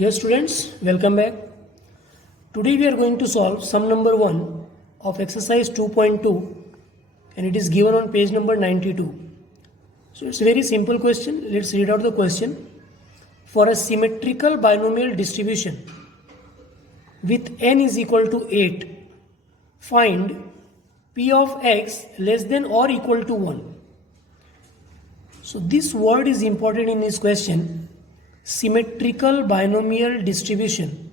Yes, students, welcome back. Today we are going to solve sum number 1 of exercise 2.2 and it is given on page number 92. So it's a very simple question. Let's read out the question. For a symmetrical binomial distribution with n is equal to 8, find p of x less than or equal to 1. So this word is important in this question. Symmetrical binomial distribution.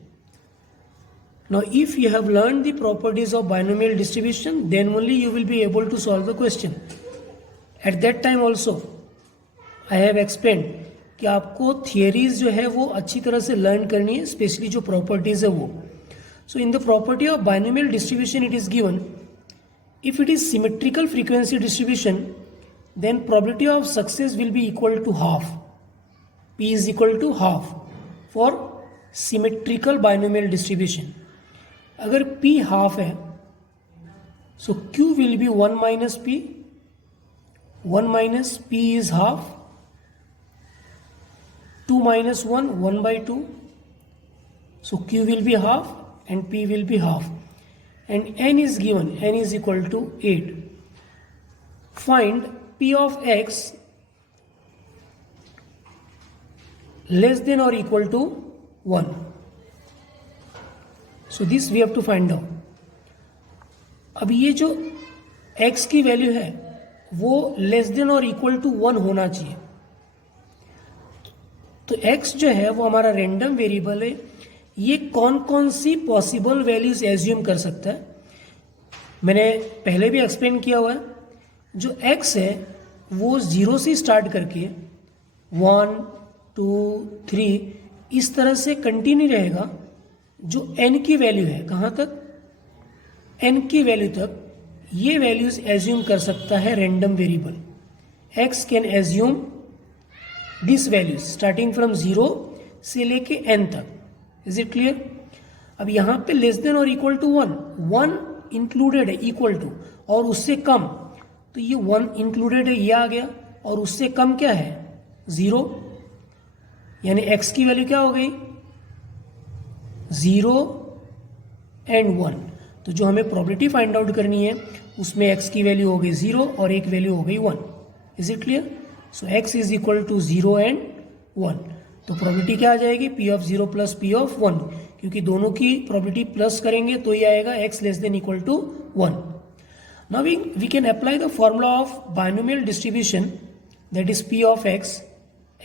Now if you have learned the properties of binomial distribution, then only you will be able to solve the question. At that time also I have explained कि आपको theories जो है वो अच्छी तरह से learn करनी है, स्पेशली जो प्रॉपर्टीज है वो. So in the property of binomial distribution it is given if it is symmetrical frequency distribution, then probability of success will be equal to half. P is equal to half for symmetrical binomial distribution. अगर P half है, so Q will be 1 minus P. 1 minus P is half. 2 minus 1, 1 by 2. So Q will be half and P will be half. And n is given, n is equal to 8. Find P of x less than or equal to 1. So this we have to find out. अब ये जो x की value है वो less than और equal to 1 होना चाहिए. तो x जो है वो हमारा रैंडम वेरिएबल है. ये कौन कौन सी पॉसिबल वैल्यूज एज्यूम कर सकता है, मैंने पहले भी एक्सप्लेन किया हुआ है. जो x है वो 0 से स्टार्ट करके 1, 2, 3 इस तरह से कंटिन्यू रहेगा. जो n की वैल्यू है कहाँ तक, n की वैल्यू तक ये वैल्यूज एज्यूम कर सकता है random variable. x can assume this values starting from 0 से लेके n तक. Is it clear. अब यहाँ पे लेस देन और इक्वल टू 1 इंक्लूडेड है, इक्वल टू और उससे कम, तो ये 1 इंक्लूडेड है, ये आ गया. और उससे कम क्या है 0, यानी x की वैल्यू क्या हो गई 0 एंड 1. तो जो हमें प्रोबेबिलिटी फाइंड आउट करनी है उसमें x की वैल्यू हो गई 0 और एक वैल्यू हो गई 1. Is it clear. So x is equal to 0 and 1. तो प्रोबेबिलिटी क्या आ जाएगी p of 0 plus p of 1, क्योंकि दोनों की प्रोबेबिलिटी प्लस करेंगे तो ये आएगा x less than equal to 1. Now we can apply the formula of binomial distribution, that is p of x,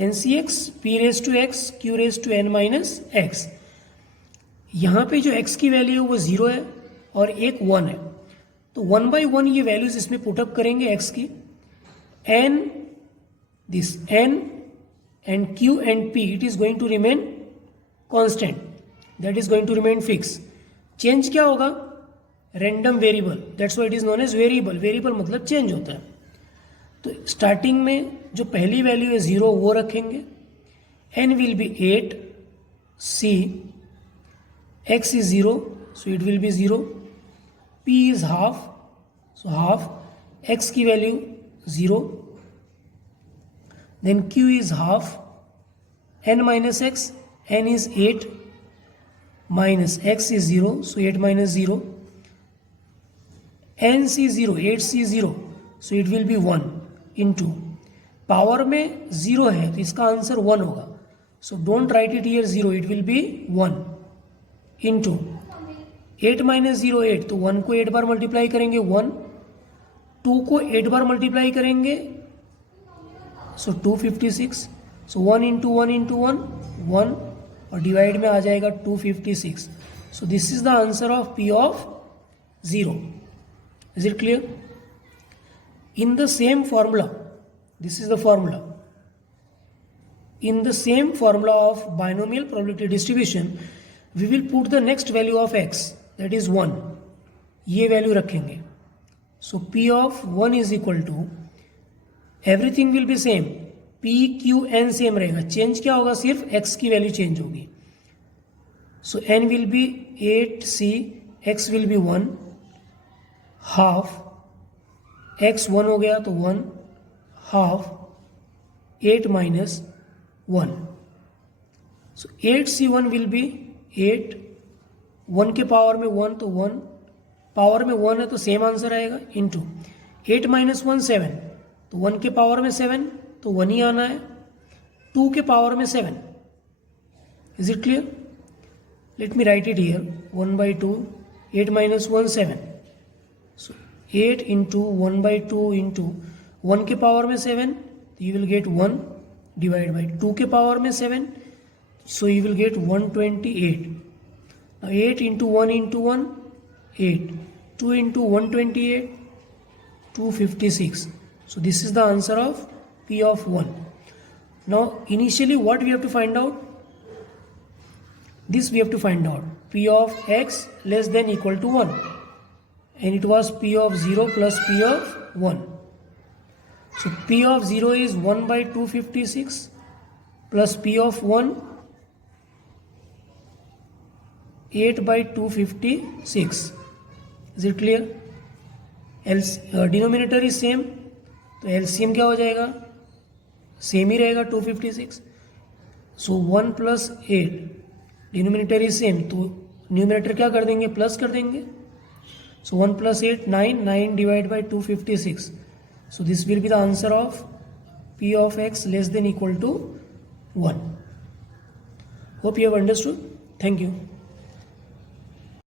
ncx p raised to x q raised to n minus x. यहाँ पे जो x की value है वो 0 है और एक 1 है, तो 1 by 1 ये वैल्यूज इसमें पुटअप करेंगे x की. n this n and q and p it is going to remain constant, that is going to remain fixed. Change क्या होगा random variable, that's why it is known as variable. Variable मतलब change होता है. तो starting में जो पहली value है 0 वो रखेंगे. n will be 8, c x is 0 so it will be 0, p is half so half, x की value 0, then q is half, n minus x, n is 8 minus x is 0 so 8 minus 0, nc 0, 8c 0 so it will be 1 into power में 0 है तो इसका answer 1 होगा. So don't write it here 0, it will be 1 into 8 minus 0 8, तो 1 को 8 बार multiply करेंगे 1, 2 को 8 बार multiply करेंगे सो 256. सो 1 इंटू 1 इंटू 1 1 और डिवाइड में आ जाएगा 256. So this is the answer of p of 0. Is it clear? In the same formula, this is the formula. In the same formula of binomial probability distribution, we will put the next value of x, that is 1. ये value रखेंगे. So p of 1 is equal to, everything will be same. p, q, n same रहेगा. Change क्या होगा, सिर्फ x की value change होगी. So n will be 8c, x will be 1, half x 1 हो गया तो 1 half 8 minus 1. So 8c1 will be 8, 1 के पावर में 1 तो 1, पावर में 1 है तो सेम आंसर आएगा, इंटू 8 माइनस 1 7, तो 1 के पावर में 7 तो 1 ही आना है, 2 के पावर में 7. Is it clear? Let me right it here. 1/2, 8 minus 1 7. So 8 into 1/2 into 1 के पावर में 7, you will get 1 divided by 2 के पावर में 7, so you will get 128. Now 8 into 1 into 1, 8. 2 into 128, 256. So this is the answer of P of 1. Now initially what we have to find out? This we have to find out. P of x less than equal to 1. And it was P of 0 plus P of 1. So P of 0 is 1/256 plus P of 1 8/256. Is it clear? Denominator is same, तो LCM क्या हो जाएगा? Same ही रहेगा 256. So 1 plus 8, denominator is same, तो numerator क्या कर देंगे? Plus कर देंगे. सो 1 plus 8 9, 9 divided by 256. So this will be the answer of P of x less than equal to 1. Hope you have understood. Thank you.